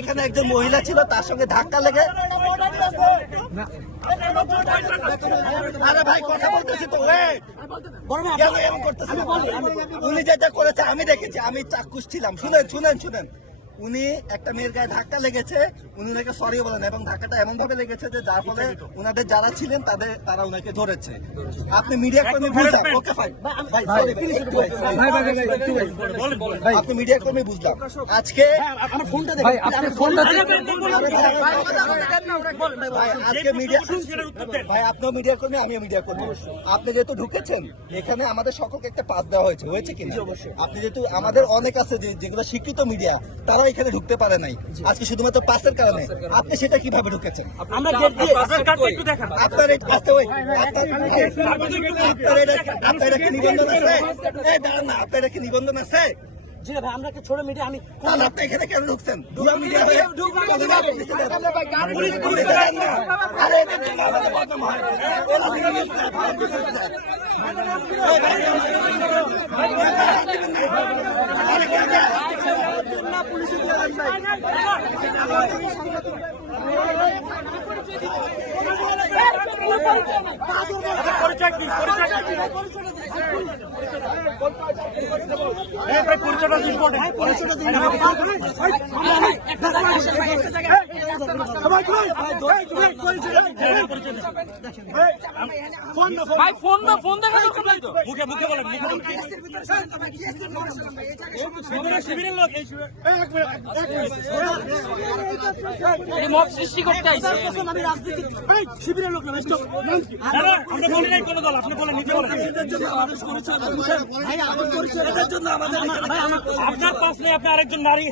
এখানে একজন মহিলা ছিল, তার সঙ্গে ধাক্কা লেগে। আরে ভাই কথা বলতেছি তো, উনি যেটা করেছে আমি দেখেছি, আমি চাক্ষুষ ছিলাম। শুনেন উনি একটা মেয়ের গায়ে ধাক্কা লেগেছে, উনি ওনাকে সরি বলেন এবং ধাক্কাটা এমন ভাবে লেগেছে যে যার ফলে ওনাদের যারা ছিলেন তারা ওনাকে ধরেছে। আপনি মিডিয়া কর্মী বুঝলাম, ওকে ফাইন আপনি মিডিয়া কর্মী বুঝলাম। আজকে আপনিও মিডিয়া কর্মী, আমিও মিডিয়া কর্মী। আপনি যেহেতু ঢুকেছেন এখানে, আমাদের সকলকে একটা পাস দেওয়া হয়েছে কিনা? আপনি যেহেতু, আমাদের অনেক আছে যেগুলো শিক্ষিত মিডিয়া, তারা এখানে ঢুকতে পারে নাই আজকে শুধুমাত্র পাসের কারণে। আপনি সেটা কিভাবে ঢুকেছেন? আপনার কি নিবন্ধন আছে? আপনার কি নিবন্ধন আছে? জি ভাই, আমরা ছোট মিডিয়া, আমি আপনি এখানে কেন ঢুকছেন? সৃষ্টি করতে শিবিরের লোক না, কোনো দল আপনি বলেন, আপনার পাশ নেই, আপনি আরেকজন নারী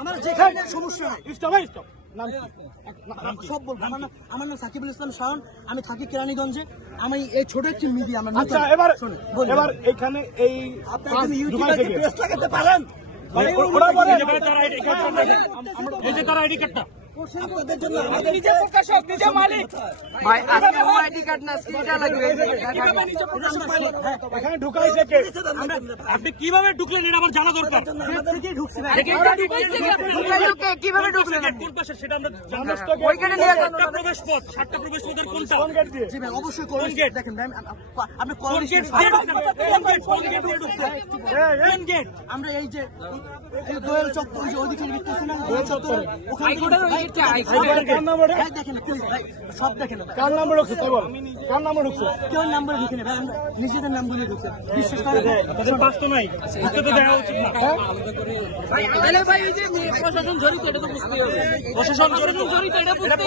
আমার যেখানে সমস্যা সব বলবো। আমার নাম সাকিবুল ইসলাম শাওন, আমি থাকি কেরানীগঞ্জে। আমি এই ছোট একটি মিডিয়া। এবার এখানে এই প্রেস লাগাতে পারেন? তারা আইডি কার্ডটা আপনাদের জন্য আপনি কিভাবে ঢুকলেন এটা আমার জানা দরকার। কিভাবে ঢুকলেন সেটা আমরা প্রবেশ পথ, 7টা প্রবেশ পথের কোনটা? অবশ্যই দেখেন আপনি আমরা এই যে দোয়েল চত্বর, যে ওইদিকে দেখতেছি না, দোয়েল চত্বর, ওখানে দেখেন সব দেখেন কার নাম্বার ঢুকছে? কার নাম্বার ঢুকছে? কেউ নাম্বার ঢুকে নেবে, আমরা নিজেদের নাম বলে ঢুকছে। বিশেষ করে পাস তো নাই, তো দেখা উচিত না। প্রশাসন জড়িত, এটা তো বুঝতে হবে। প্রশাসন জড়িত, এটা বুঝতে হবে।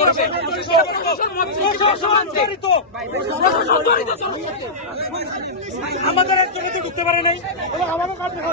আমাদের একজনকে ঢুকতে পারে নাই। আমারও কাজ দেখা